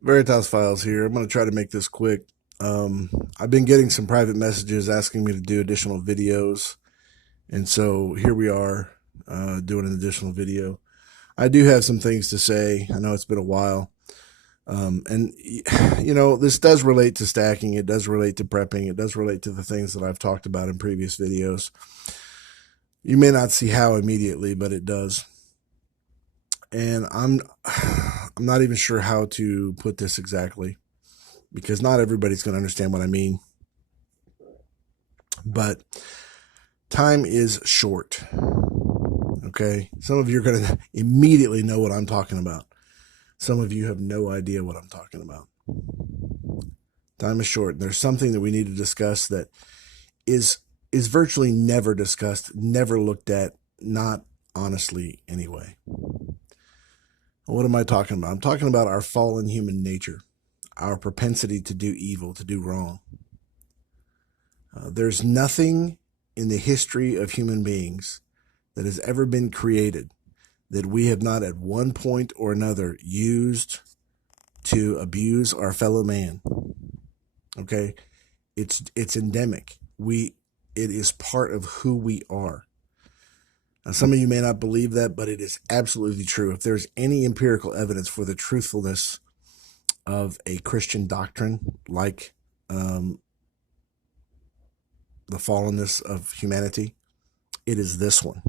Veritas Files here. I'm going to try to make this quick. I've been getting some private messages asking me to do additional videos, and so here we are doing an additional video. I do have some things to say. I know it's been a while. And, this does relate to stacking. It does relate to prepping. It does relate to the things that I've talked about in previous videos. You may not see how immediately, but it does. And I'm not even sure how to put this exactly because not everybody's going to understand what I mean. But time is short. Okay? Some of you are going to immediately know what I'm talking about. Some of you have no idea what I'm talking about. Time is short. There's something that we need to discuss that is virtually never discussed, never looked at, not honestly anyway. What am I talking about? I'm talking about our fallen human nature, our propensity to do evil, to do wrong. There's nothing in the history of human beings that has ever been created that we have not at one point or another used to abuse our fellow man. Okay? It's endemic. It is part of who we are. Now, some of you may not believe that, but it is absolutely true. If there's any empirical evidence for the truthfulness of a Christian doctrine like the fallenness of humanity, it is this one.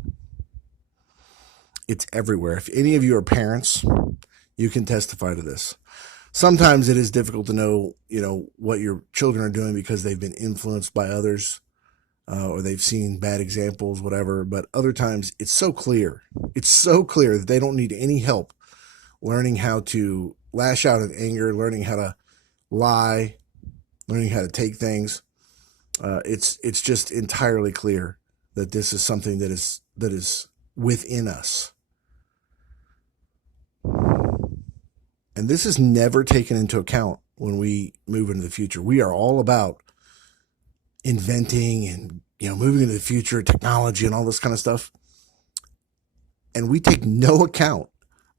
It's everywhere. If any of you are parents, you can testify to this. Sometimes it is difficult to know, what your children are doing because they've been influenced by others. Or they've seen bad examples, whatever. But other times it's so clear. It's so clear that they don't need any help learning how to lash out in anger, learning how to lie, learning how to take things. It's just entirely clear that this is something that is within us. And this is never taken into account when we move into the future. We are all about inventing and moving into the future, technology and all this kind of stuff, and we take no account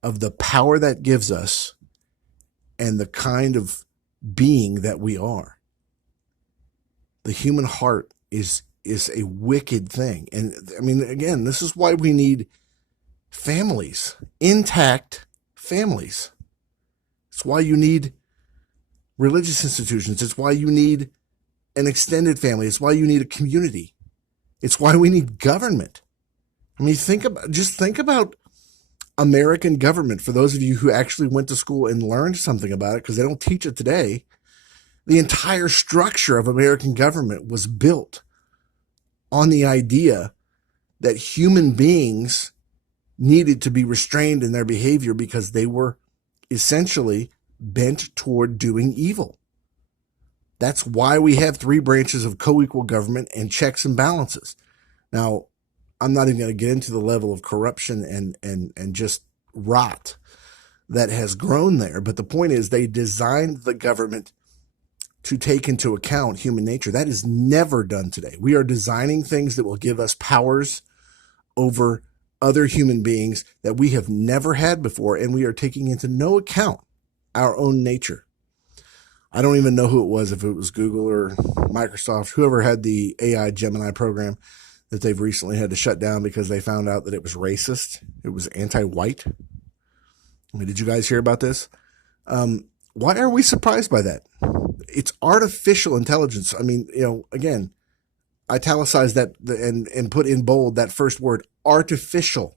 of the power that gives us and the kind of being that we are. The human heart is a wicked thing, and I mean, again, this is why we need families, intact families. It's why you need religious institutions. It's why you need an extended family. It's why you need a community. It's why we need government. I mean, think about American government. For those of you who actually went to school and learned something about it, because they don't teach it today, the entire structure of American government was built on the idea that human beings needed to be restrained in their behavior because they were essentially bent toward doing evil. That's why we have three branches of co-equal government and checks and balances. Now, I'm not even going to get into the level of corruption and just rot that has grown there. But the point is, they designed the government to take into account human nature. That is never done today. We are designing things that will give us powers over other human beings that we have never had before, and we are taking into no account our own nature. I don't even know who it was, if it was Google or Microsoft, whoever had the AI Gemini program that they've recently had to shut down because they found out that it was racist. It was anti-white. I mean, did you guys hear about this? Why are we surprised by that? It's artificial intelligence. I mean, again, italicize that and put in bold that first word, artificial.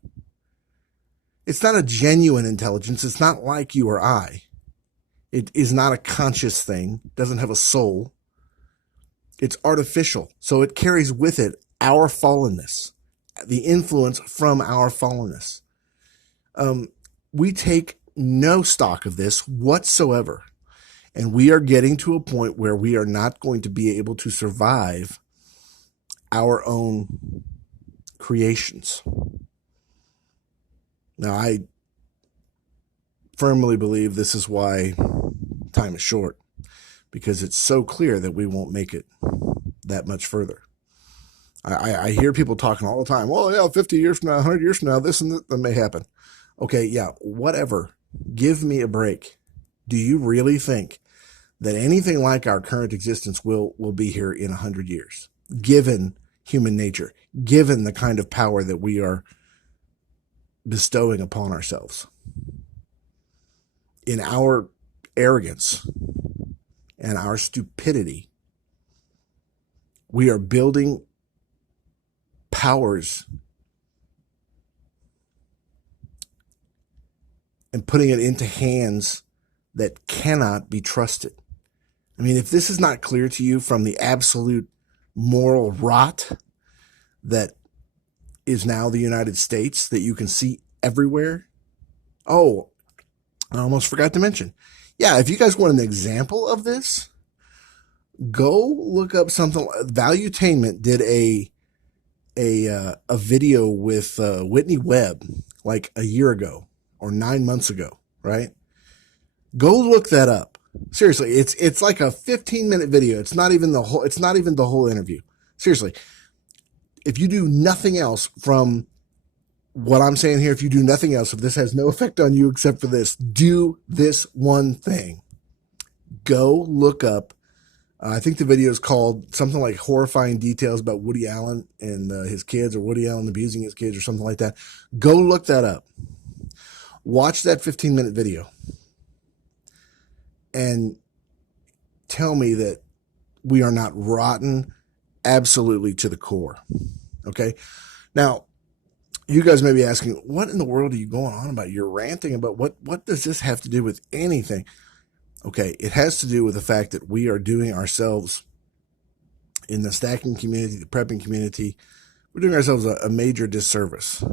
It's not a genuine intelligence. It's not like you or I. It is not a conscious thing. It doesn't have a soul. It's artificial. So it carries with it our fallenness, the influence from our fallenness. We take no stock of this whatsoever. And we are getting to a point where we are not going to be able to survive our own creations. Now, I firmly believe this is why time is short, because it's so clear that we won't make it that much further. I hear people talking all the time, well, yeah, 50 years from now, 100 years from now, this and that may happen. Okay, yeah, whatever. Give me a break. Do you really think that anything like our current existence will be here in 100 years, given human nature, given the kind of power that we are bestowing upon ourselves? In our arrogance and our stupidity, we are building powers and putting it into hands that cannot be trusted. I mean, if this is not clear to you from the absolute moral rot that is now the United States, that you can see everywhere. Oh, I almost forgot to mention. Yeah, if you guys want an example of this, go look up something. Valuetainment did a video with Whitney Webb like a year ago or 9 months ago, right? Go look that up. Seriously, it's like a 15-minute video. It's not even the whole interview. Seriously. If you do nothing else from what I'm saying here, if you do nothing else, if this has no effect on you except for this, do this one thing. Go look up, I think the video is called something like Horrifying Details About Woody Allen and his kids, or Woody Allen abusing his kids, or something like that. Go look that up. Watch that 15-minute video and tell me that we are not rotten absolutely to the core. Okay. Now, you guys may be asking, what in the world are you going on about? You're ranting about what does this have to do with anything? Okay. It has to do with the fact that we are doing ourselves in the stacking community, the prepping community, we're doing ourselves a major disservice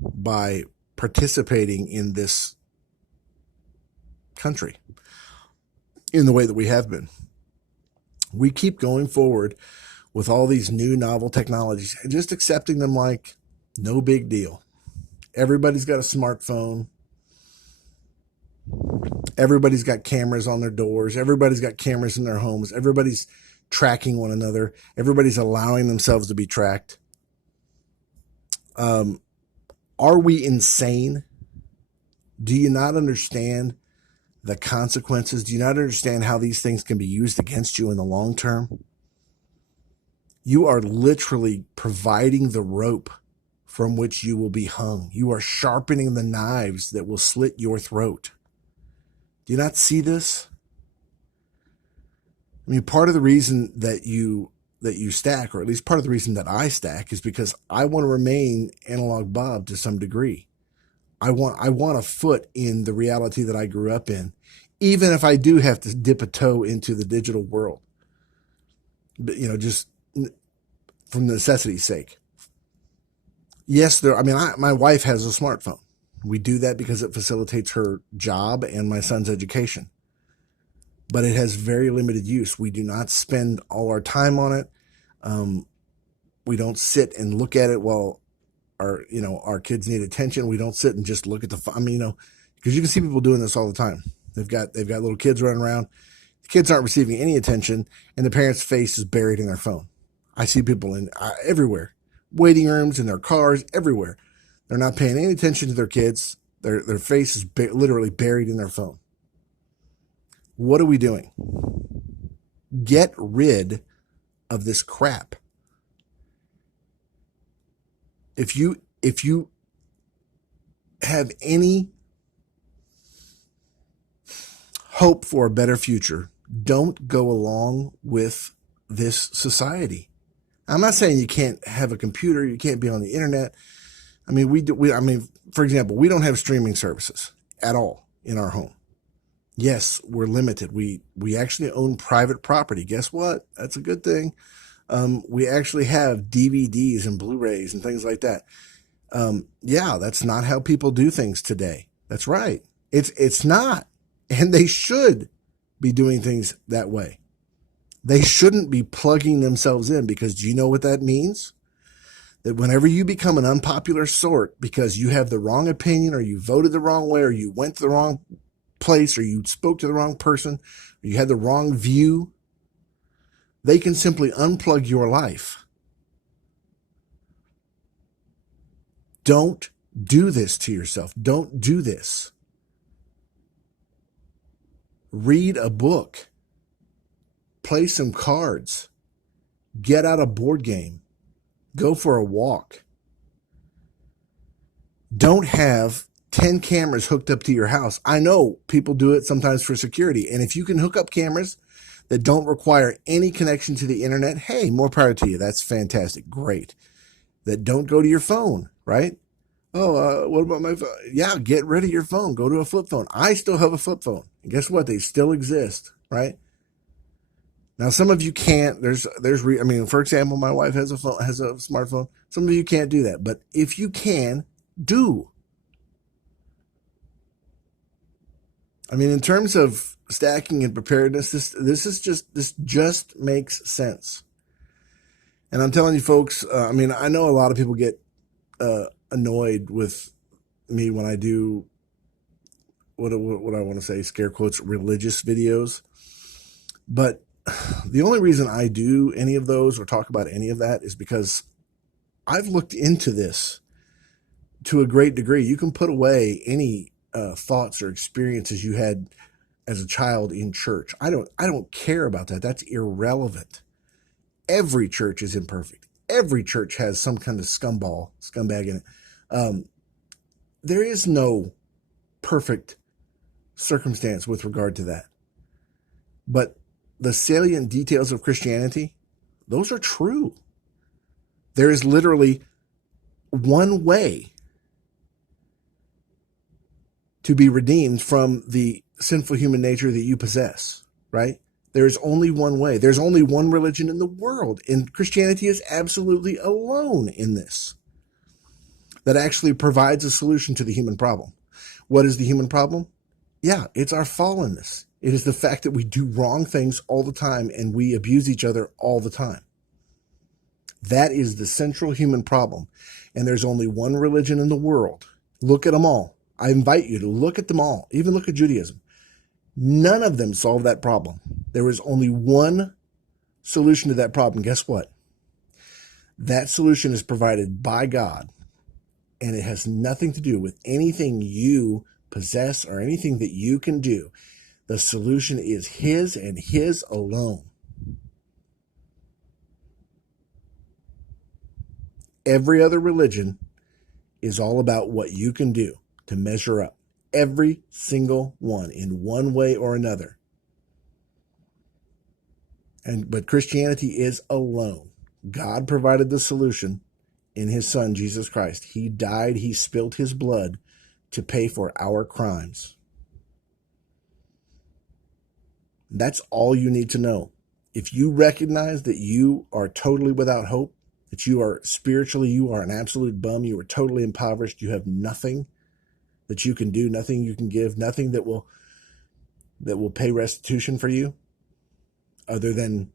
by participating in this country in the way that we have been. We keep going forward with all these new novel technologies and just accepting them like no big deal. Everybody's got a smartphone. Everybody's got cameras on their doors. Everybody's got cameras in their homes. Everybody's tracking one another. Everybody's allowing themselves to be tracked. Are we insane? Do you not understand the consequences? Do you not understand how these things can be used against you in the long term? You are literally providing the rope from which you will be hung. You are sharpening the knives that will slit your throat. Do you not see this? I mean, part of the reason that you stack, or at least part of the reason that I stack, is because I want to remain analog Bob to some degree. I want a foot in the reality that I grew up in, even if I do have to dip a toe into the digital world. But, just from necessity's sake. Yes, my wife has a smartphone. We do that because it facilitates her job and my son's education. But it has very limited use. We do not spend all our time on it. We don't sit and look at it while our kids need attention. We don't sit and just look at because you can see people doing this all the time. They've got little kids running around. The kids aren't receiving any attention, and the parent's face is buried in their phone. I see people everywhere, waiting rooms, in their cars, everywhere. They're not paying any attention to their kids. Their face is literally buried in their phone. What are we doing? Get rid of this crap. If you have any hope for a better future, don't go along with this society. I'm not saying you can't have a computer, you can't be on the internet. I mean, for example, we don't have streaming services at all in our home. Yes, we're limited. We actually own private property. Guess what? That's a good thing. We actually have DVDs and Blu-rays and things like that. Yeah, that's not how people do things today. That's right. It's not. And they should be doing things that way. They shouldn't be plugging themselves in, because do you know what that means? That whenever you become an unpopular sort because you have the wrong opinion, or you voted the wrong way, or you went to the wrong place, or you spoke to the wrong person, or you had the wrong view, they can simply unplug your life. Don't do this to yourself. Don't do this. read a book, play some cards, get out a board game, go for a walk. Don't have 10 cameras hooked up to your house. I know people do it sometimes for security. And if you can hook up cameras that don't require any connection to the internet, hey, more power to you. That's fantastic. Great. That don't go to your phone, right? Oh, what about my phone? Yeah, get rid of your phone. Go to a flip phone. I still have a flip phone. And guess what? They still exist, right? Now, some of you can't. For example, my wife has a smartphone. Some of you can't do that. But if you can, do. I mean, in terms of stacking and preparedness, this just makes sense. And I'm telling you, folks. I know a lot of people get annoyed with me when I do what I want to say, scare quotes, religious videos. But the only reason I do any of those or talk about any of that is because I've looked into this to a great degree. You can put away any thoughts or experiences you had as a child in church. I don't care about that. That's irrelevant. Every church is imperfect. Every church has some kind of scumbag in it. There is no perfect circumstance with regard to that. But the salient details of Christianity, those are true. There is literally one way to be redeemed from the sinful human nature that you possess, right? There's only one way. There's only one religion in the world, and Christianity is absolutely alone in this, that actually provides a solution to the human problem. What is the human problem? Yeah, it's our fallenness. It is the fact that we do wrong things all the time and we abuse each other all the time. That is the central human problem. And there's only one religion in the world. Look at them all. I invite you to look at them all. Even look at Judaism. None of them solve that problem. There is only one solution to that problem. Guess what? That solution is provided by God, and it has nothing to do with anything you possess or anything that you can do. The solution is His and His alone. Every other religion is all about what you can do to measure up. Every single one, in one way or another. But Christianity is alone. God provided the solution in His Son, Jesus Christ. He died, He spilled His blood to pay for our crimes. That's all you need to know. If you recognize that you are totally without hope, that you are spiritually, you are an absolute bum, you are totally impoverished, you have nothing that you can do, nothing you can give, nothing that will pay restitution for you other than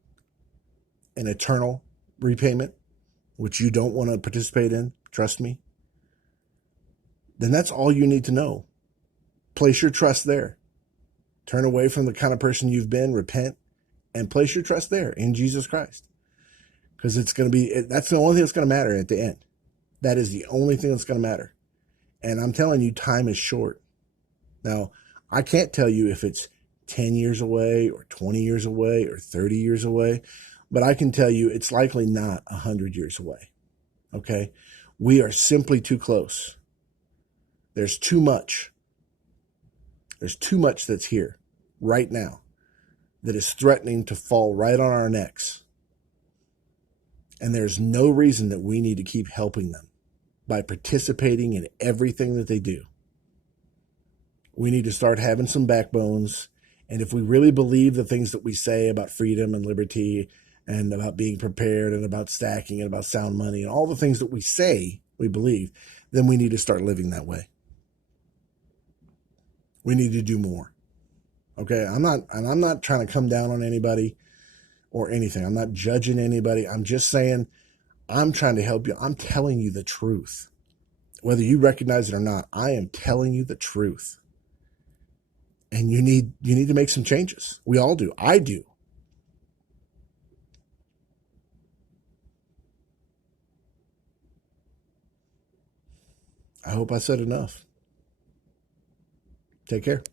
an eternal repayment, which you don't want to participate in, trust me, then that's all you need to know. Place your trust there. Turn away from the kind of person you've been, repent, and place your trust there in Jesus Christ. Because that's the only thing that's going to matter at the end. That is the only thing that's going to matter. And I'm telling you, time is short. Now, I can't tell you if it's 10 years away or 20 years away or 30 years away, but I can tell you it's likely not 100 years away. Okay? We are simply too close. There's too much. There's too much that's here right now that is threatening to fall right on our necks. And there's no reason that we need to keep helping them by participating in everything that they do. We need to start having some backbones. And if we really believe the things that we say about freedom and liberty and about being prepared and about stacking and about sound money and all the things that we say we believe, then we need to start living that way. We need to do more. Okay? I'm not trying to come down on anybody or anything. I'm not judging anybody. I'm just saying I'm trying to help you. I'm telling you the truth. Whether you recognize it or not, I am telling you the truth. And you need to make some changes. We all do. I do. I hope I said enough. Take care.